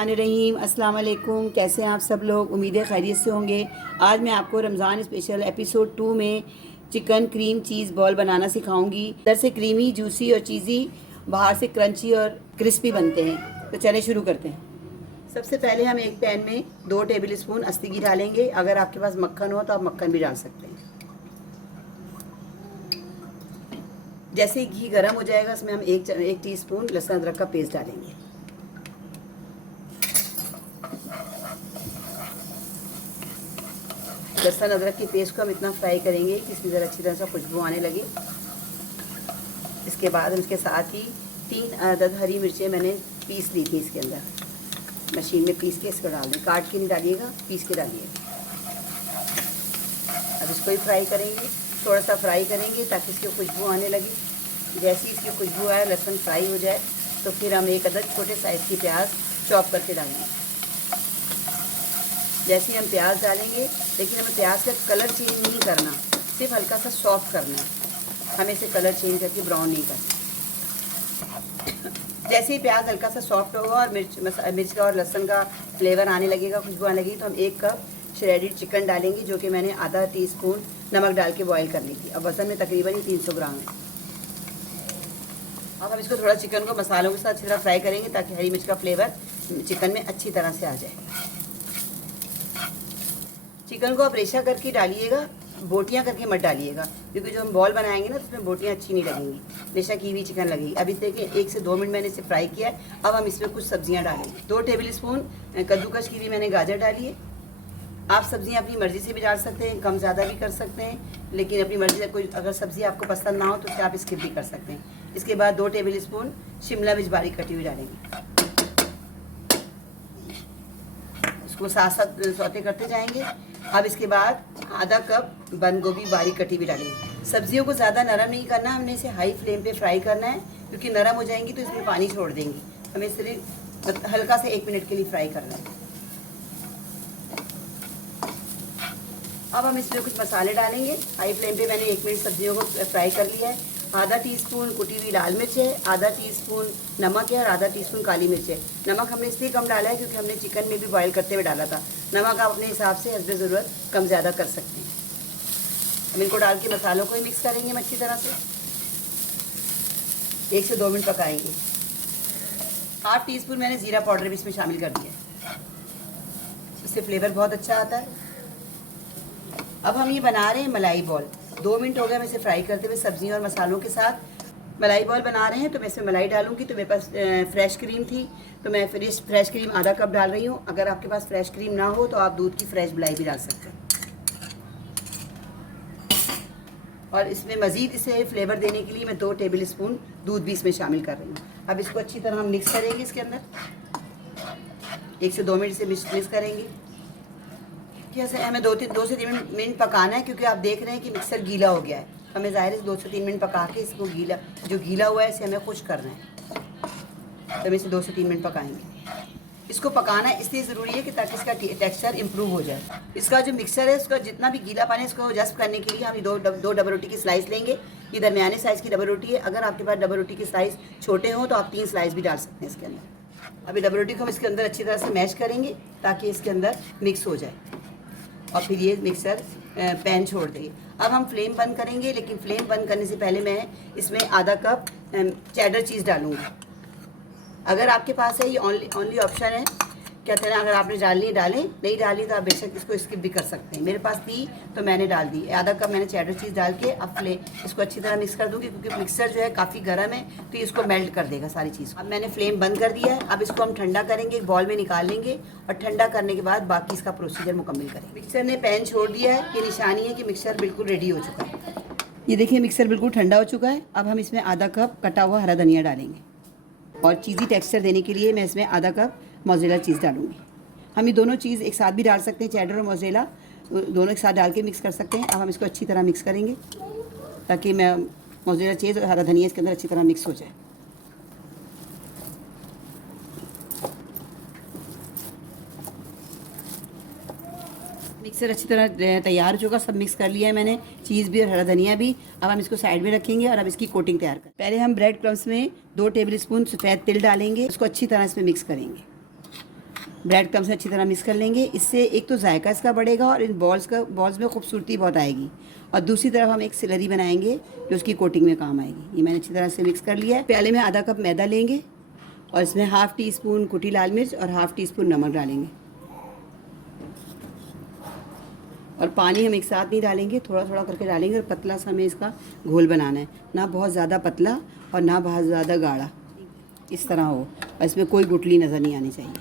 बिस्मिल्लाहिर्रहमानिर्रहीम। अस्सलाम वालेकुम। कैसे हैं आप सब लोग? उम्मीदें खैरियत से होंगे। आज मैं आपको रमज़ान स्पेशल एपिसोड 2 में चिकन क्रीम चीज़ बॉल बनाना सिखाऊंगी। अंदर से क्रीमी, जूसी और चीज़ी, बाहर से क्रंची और क्रिस्पी बनते हैं। तो चलें शुरू करते हैं। सबसे पहले हम एक पैन में 2 टेबल स्पून अस्ती घी डालेंगे। अगर आपके पास मक्खन हो तो आप मक्खन भी डाल सकते हैं। जैसे ही घी गर्म हो जाएगा उसमें हम एक टीस्पून लहसुन अदरक का पेस्ट डालेंगे। लहसुन अदरक की पेस्ट को हम इतना फ्राई करेंगे कि इसमें ज़रा अच्छी तरह से खुशबू आने लगे। इसके बाद इसके साथ ही 3 अदद हरी मिर्चें मैंने पीस ली थी, इसके अंदर मशीन में पीस के इसको डाल दें। काट के नहीं डालिएगा, पीस के डालिएगा। अब इसको ही फ्राई करेंगे, थोड़ा सा फ्राई करेंगे ताकि इसकी खुशबू आने लगे। जैसे ही इसकी खुशबू आए, लहसुन फ्राई हो जाए, तो फिर हम एक अदद छोटे साइज़ की प्याज चॉप करके डालेंगे। जैसे ही हम प्याज डालेंगे, लेकिन हमें प्याज का कलर चेंज नहीं करना, सिर्फ हल्का सा सॉफ्ट करना है। हमें इसे कलर चेंज करके ब्राउन नहीं करना। जैसे ही प्याज हल्का सा सॉफ्ट होगा और मिर्च का और लहसुन का फ्लेवर आने लगेगा, खुशबू आने लगेगी, तो हम 1 कप श्रेडेड चिकन डालेंगे, जो कि मैंने आधा टीस्पून नमक डाल के बॉईल कर ली थी। अब वज़न में तकरीबन ही 300 ग्राम है। अब हम इसको थोड़ा चिकन को मसालों के साथ अच्छी तरह फ्राई करेंगे ताकि हरी मिर्च का फ्लेवर चिकन में अच्छी तरह से आ जाए। चिकन को आप रेशा करके डालिएगा, बोटियां करके मत डालिएगा, क्योंकि जो हम बॉल बनाएंगे ना, उसमें बोटियां अच्छी नहीं लगेंगी, रेशा की हुई चिकन लगेगी। अभी देखिए 1 से 2 मिनट मैंने इसे फ्राई किया है। अब हम इसमें कुछ सब्जियां डालेंगे। 2 टेबल स्पून कद्दूकस की हुई मैंने गाजर डाली है। आप सब्जियां अपनी मर्ज़ी से भी डाल सकते हैं, कम ज़्यादा भी कर सकते हैं, लेकिन अपनी मर्ज़ी से कोई अगर सब्ज़ी आपको पसंद ना हो तो उसे आप स्किप भी कर सकते हैं। इसके बाद 2 टेबल स्पून शिमला मिर्च बारीक कटी हुई डालेंगे। उसको साथ साथ सौते करते जाएंगे। अब इसके बाद आधा कप बंद गोभी बारीक कटी हुई डालेंगे। सब्जियों को ज़्यादा नरम नहीं करना, हमने इसे हाई फ्लेम पे फ्राई करना है, क्योंकि नरम हो जाएंगी तो इसमें पानी छोड़ देंगी। हमें सिर्फ हल्का से 1 मिनट के लिए फ्राई करना है। अब हम इसमें कुछ मसाले डालेंगे। हाई फ्लेम पे मैंने 1 मिनट सब्जियों को फ्राई कर लिया है। आधा टीस्पून कुटी हुई लाल मिर्च है, आधा टीस्पून नमक है और आधा टीस्पून काली मिर्च है। नमक हमने इसलिए कम डाला है क्योंकक्योंकि हमने चिकन में भी बॉईल करते हुए डाला था। नमक आप अपने हिसाब से हस्बे ज़रूरत कम ज़्यादा कर सकते हैं। हम इनको डाल के मसालों को ही मिक्स करेंगे अच्छी तरह से। 1 से 2 मिनट पकाएंगे। 8 टीस्पून मैंने ज़ीरा पाउडर भी इसमें शामिल कर दिया है, इससे फ्लेवर बहुत अच्छा आता है। अब हम ये बना रहे हैं मलाई बॉल। 2 मिनट हो गए हम इसे फ्राई करते हुए सब्जियों और मसालों के साथ। मलाई बॉल बना रहे हैं तो मैं इसमें मलाई डालूंगी। तो मेरे पास फ्रेश क्रीम थी, तो मैं फ्रेश क्रीम आधा कप डाल रही हूँ। अगर आपके पास फ्रेश क्रीम ना हो तो आप दूध की फ्रेश मलाई भी डाल सकते हैं। और इसमें मज़ीद इसे फ्लेवर देने के लिए मैं 2 टेबल स्पून दूध भी इसमें शामिल कर रही हूँ। अब इसको अच्छी तरह हम मिक्स करेंगे। इसके अंदर 1 से 2 मिनट से मिक्स करेंगे। जैसे हमें 2 से 3 मिनट पकाना है, क्योंकि आप देख रहे हैं कि मिक्सर गीला हो गया है। हमें ज़ाहिर है 2 से 3 मिनट पका के इसको गीला हुआ है इसे हमें खुश करना है। तो हम इसे 2 से 3 मिनट पकाएंगे। इसको पकाना इसलिए ज़रूरी है कि ताकि इसका टेक्सचर इम्प्रूव हो जाए। इसका जो मिक्सर है, उसका जितना भी गीला पानी है, इसको जस्ट करने के लिए हम 2 डबल रोटी की स्लाइस लेंगे। ये दरमियाने साइज़ की डबल रोटी है। अगर आपके पास डबल रोटी की स्लाइस छोटे हों तो आप 3 स्लाइस भी डाल सकते हैं इसके अंदर। अभी डबल रोटी को हम इसके अंदर अच्छी तरह से मैश करेंगे ताकि इसके अंदर मिक्स हो जाए, और फिर ये मिक्सर पैन छोड़ देंगे। अब हम फ्लेम बंद करेंगे, लेकिन फ्लेम बंद करने से पहले मैं इसमें आधा कप चेडर चीज़ डालूँगी। अगर आपके पास है, ये ओनली ऑप्शन है, कहते हैं अगर आपने डालनी डालें, नहीं डाली तो आप बेशक इसको स्किप भी कर सकते हैं। मेरे पास थी तो मैंने डाल दी। आधा कप मैंने चेडर चीज़ डाल के अब इसको अच्छी तरह मिक्स कर दूँगी, क्योंकि मिक्सर जो है काफ़ी गर्म है तो इसको मेल्ट कर देगा सारी चीज़। अब मैंने फ्लेम बंद कर दिया है। अब इसको हम ठंडा करेंगे, एक बॉल में निकाल लेंगे, और ठंडा करने के बाद बाकी इसका प्रोसीजर मुकम्मल करेंगे। मिक्सर ने पैन छोड़ दिया है, ये निशानी है कि मिक्सर बिल्कुल रेडी हो चुका है। ये देखिए मिक्सर बिल्कुल ठंडा हो चुका है। अब हम इसमें आधा कप कटा हुआ हरा धनिया डालेंगे, और चीज़ी टेक्सचर देने के लिए मैं इसमें आधा कप मोज़रेला चीज़ डालूँगी। हम ये दोनों चीज़ एक साथ भी डाल सकते हैं, चेडर और मोज़रेला दोनों एक साथ डाल के मिक्स कर सकते हैं। अब हम इसको अच्छी तरह मिक्स करेंगे ताकि मैं मोज़रेला चीज़ और हरा धनिया इसके अंदर अच्छी तरह मिक्स हो जाए। मिक्सर अच्छी तरह तैयार हो चुका, सब मिक्स कर लिया है मैंने, चीज़ भी और हरा धनिया भी। अब हम इसको साइड में रखेंगे और अब इसकी कोटिंग तैयार करें। पहले हम ब्रेड क्रम्स में 2 टेबल स्पून सफ़ेद तिल डालेंगे, उसको अच्छी तरह इसमें मिक्स करेंगे। ब्रेड क्रम्ब से अच्छी तरह मिक्स कर लेंगे। इससे एक तो जायका इसका बढ़ेगा और इन बॉल्स में खूबसूरती बहुत आएगी। और दूसरी तरफ हम एक सिलरी बनाएंगे जो उसकी कोटिंग में काम आएगी। ये मैंने अच्छी तरह से मिक्स कर लिया है। प्याले में आधा कप मैदा लेंगे और इसमें हाफ़ टी स्पून कुटी लाल मिर्च और हाफ़ टी स्पून नमक डालेंगे। और पानी हम एक साथ नहीं डालेंगे, थोड़ा थोड़ा करके डालेंगे और पतला सा हमें इसका घोल बनाना है, ना बहुत ज़्यादा पतला और ना बहुत ज़्यादा गाढ़ा, इस तरह हो और इसमें कोई गुठली नज़र नहीं आनी चाहिए।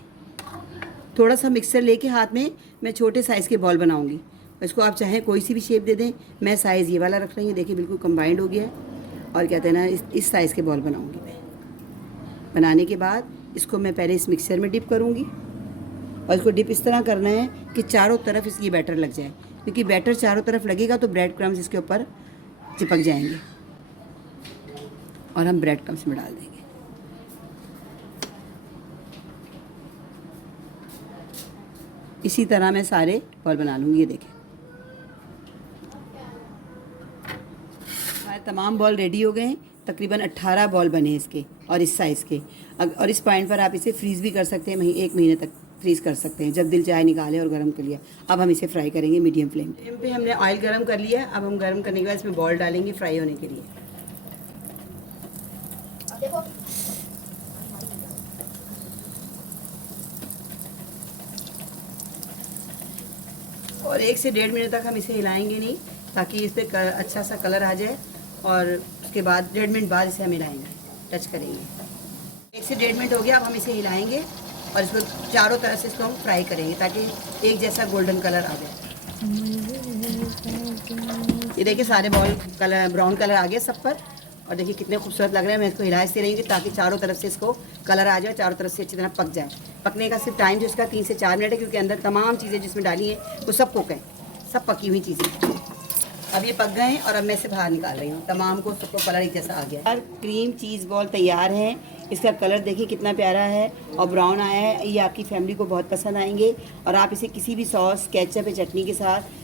थोड़ा सा मिक्सर लेके हाथ में मैं छोटे साइज़ के बॉल बनाऊंगी। इसको आप चाहें कोई सी भी शेप दे दें, मैं साइज़ ये वाला रख रही हूँ। देखिए बिल्कुल कंबाइंड हो गया है। और कहते हैं ना, इस साइज़ के बॉल बनाऊँगी मैं। बनाने के बाद इसको मैं पहले इस मिक्सर में डिप करूँगी और इसको डिप इस तरह करना है कि चारों तरफ इसकी बैटर लग जाए, क्योंकि बैटर चारों तरफ लगेगा तो ब्रेड क्रम्स इसके ऊपर चिपक जाएंगे और हम ब्रेड क्रम्स में डाल देंगे। इसी तरह मैं सारे बॉल बना लूँगी। ये देखें हमारे तमाम बॉल रेडी हो गए हैं। तकरीबन 18 बॉल बने इसके और इस साइज़ के। और इस पॉइंट पर आप इसे फ्रीज़ भी कर सकते हैं, 1 महीने तक फ्रीज़ कर सकते हैं। जब दिल चाहे निकालें और गर्म कर लिया। अब हम इसे फ्राई करेंगे मीडियम फ्लेम पे। हमने ऑयल गर्म कर लिया। अब हम गर्म करने के बाद इसमें बॉल डालेंगे फ्राई होने के लिए। और 1 से 1.5 मिनट तक हम इसे हिलाएंगे नहीं, ताकि इस पर अच्छा सा कलर आ जाए। और उसके बाद 1.5 मिनट बाद इसे हम हिलाएंगे, टच करेंगे। 1 से 1.5 मिनट हो गया। अब हम इसे हिलाएंगे और इसको चारों तरफ से इसको हम फ्राई करेंगे ताकि एक जैसा गोल्डन कलर आ जाए। ये देखिए सारे बॉल कलर ब्राउन कलर आ गया सब पर। और देखिए कितने खूबसूरत लग रहे हैं। मैं इसको हिलाते रहेंगे ताकि चारों तरफ से इसको कलर आ जाए, चारों तरफ से अच्छी तरह पक जाए। पकने का सिर्फ टाइम जो इसका 3 से 4 मिनट है, क्योंकि अंदर तमाम चीज़ें जिसमें डाली हैं वो सब कुक हैं, सब पकी हुई चीज़ें। अब ये पक गए हैं और अब मैं इसे बाहर निकाल रही हूँ। तमाम को सबको कलर एक जैसा आ गया। और क्रीम चीज़ बॉल तैयार है। इसका कलर देखिए कितना प्यारा है और ब्राउन आया है। ये आपकी फैमिली को बहुत पसंद आएंगे और आप इसे किसी भी सॉस, केचप या चटनी के साथ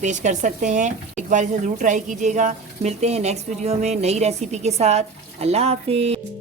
पेश कर सकते हैं। एक बार इसे ज़रूर ट्राई कीजिएगा। मिलते हैं नेक्स्ट वीडियो में नई रेसिपी के साथ। अल्लाह हाफिज़।